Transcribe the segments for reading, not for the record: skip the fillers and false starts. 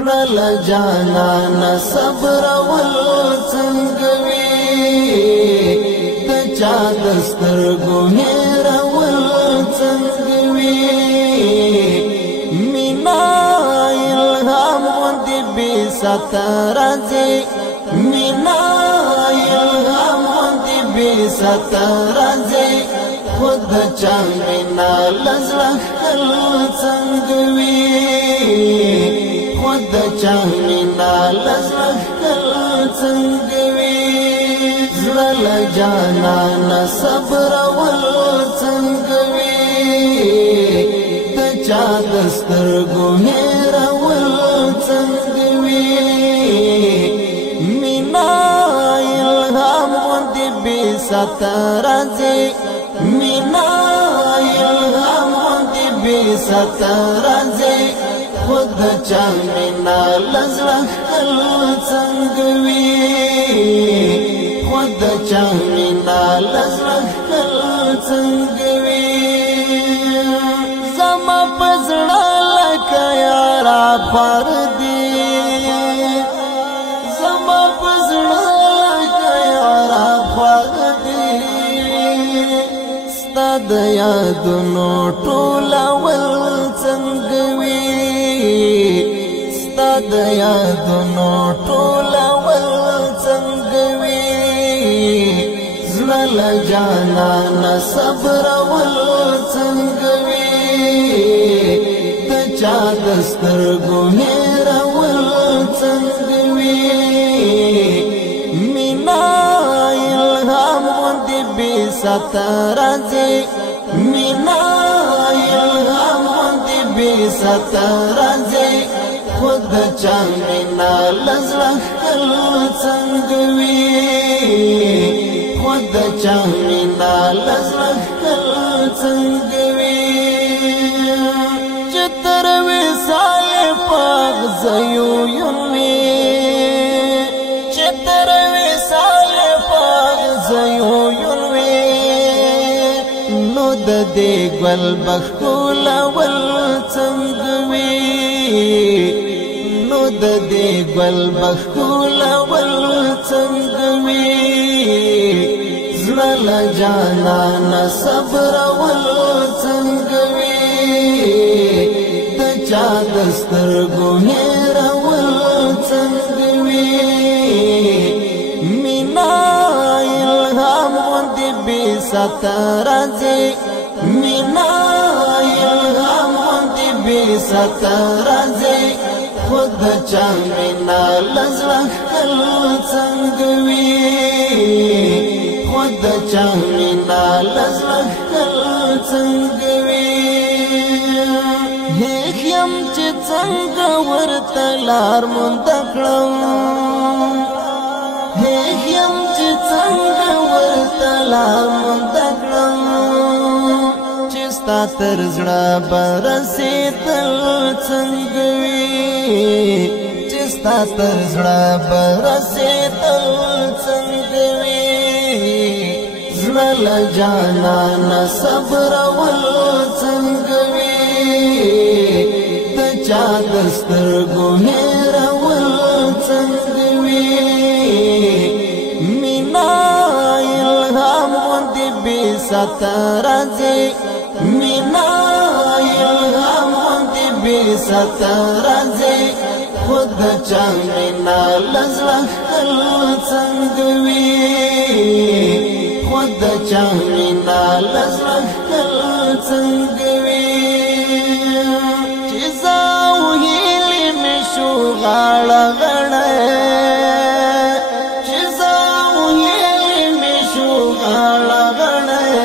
زړه له جانانه صبر ول څنګه وي د چا د سترګو هېرول څنګه وي مینا الهام غوندې بې ساته راځي مینا الهام غوندې بې ساته راځي خود د چا مینا له زړه ښکل څنګه وي خود د چا مینا له زړه ښکل څنګه وي زړه له جانانه صبرول څنګه وي د چا د سترګو هېرول څنګه وي مینا الهام غوندې بې ساته راځي مینا الهام غوندې بې ساته راځي خود د چا مینا له زړه ښکل څنګه وي خود د چا مینا له زړه ښکل څنګه وي زما په زړه لکه یاره خور دي زما په زړه لکه یاره خور دي ستا د یادونو ټولول څنګه وي ستا د یادونو ټولول څنګه وي زړه له جانانه صبرول څنګه وي د چا د سترګو هېرول څنګه وي مینا الهام غوندې بې ساته راځي مینا الهام غوندې بې ساته راځي خود د چا مینا له زړه ښکل څنګه وي خود د چا مینا له زړه ښکل څنګه وي چې تر وصال په اغزیو یونوي چې تر وصال په اغزیو یونوي نو د دې ګل بښکلول څنګه وي نو د دې ګل بښکلول څنګه وي زړه له جانانه صبرول څنګه وي د چا د سترګو هېرول څنګه وي مینا الهام غوندې بې ساته راځي مینا الهام غوندې بې ساته راځي خود د چا مینا له زړه ښکل څنګه وي خود د چا مینا له زړه ښکل څنګه وي هیښ یم چې څنګه ورته لار مونده کړم هیښ یم چې څنګه ورته لار مونده کړم چې ستا تر زړه به رسېدل څنګه وي چې ستا تر زړه به رسېدل څنګه وي زړه له جانانه صبرول څنګه وي د چا د سترګو هېرول څنګه وي مینا الهام غوندې بې ساته راځي مینا الهام غوندې بې ساته راځي خود د چا مینا له زړه ښکل څنګه وي خود د چا مینا له زړه ښکل څنګه وي چې زه او هیلې مې شو غاړه غړی چې زه او هیلې مې شو غاړه غړی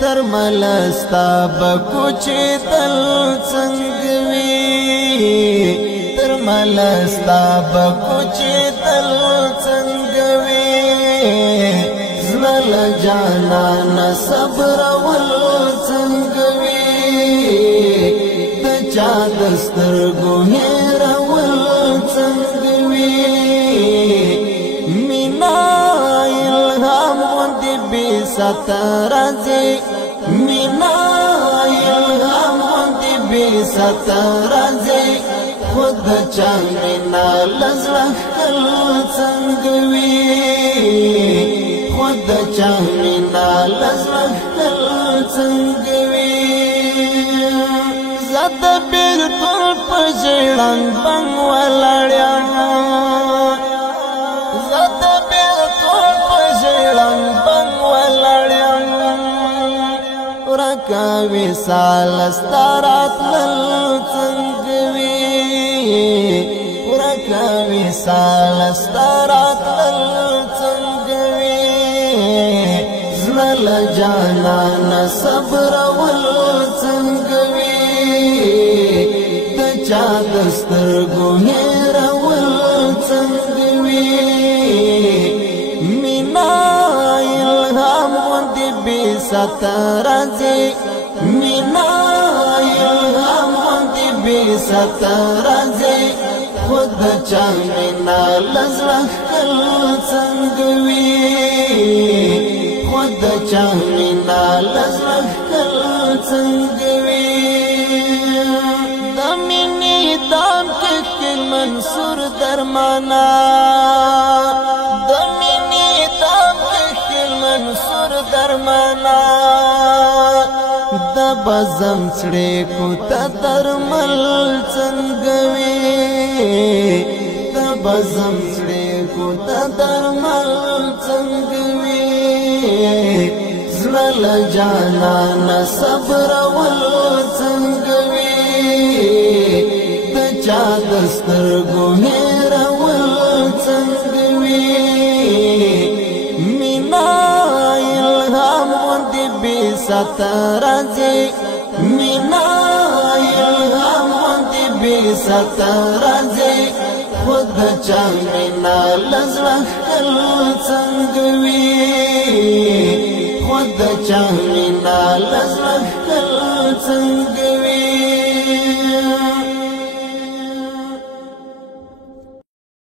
تر مله ستا به کوچېدل څنګه وي تر مله ستا به کوچېدل څنګه وي زړه له جانانه صبرول څنګه وي د چا د سترګو هېرول څنګه وي مینا الهام غوندې بې ساته راځي مینا الهام غوندې بې ساته راځي خود چا مینا لزړه خپل څنګه وي خود چا مینا لزړه خپل څنګه وي زاد بیرته په ژړن بنګ ولاړم زاد بیرته په ژړن بنګ ولاړم ورکا وصال ستارات لل څنګه وي ورکا وصال ستارات لل څنګه وي زړه جانان صبر ول څنګه د چا دسترګو هېرول څنګه وي مینا الهام غوندې بې ساته راځي مینا الهام غوندې بې ساته راځي خو د چا مینا له زړه خپل څنګه وي خو د چا مینا له زړه خپل څنګه وي دام کې منصور درمانا دمینی دام کې منصور درمانا د بزم چړې کو ته درمل څنګه وي د بزم چړې کو ته درمل څنګه وي زړه جانان صبر ول څنګه وي چا دسترګو هېرول څنګه وي مینا الهام غوندې بې ساته راځي مینا الهام غوندې بې ساته راځي خو د چا مینا له زړه خپل څنګه وي خو د چا مینا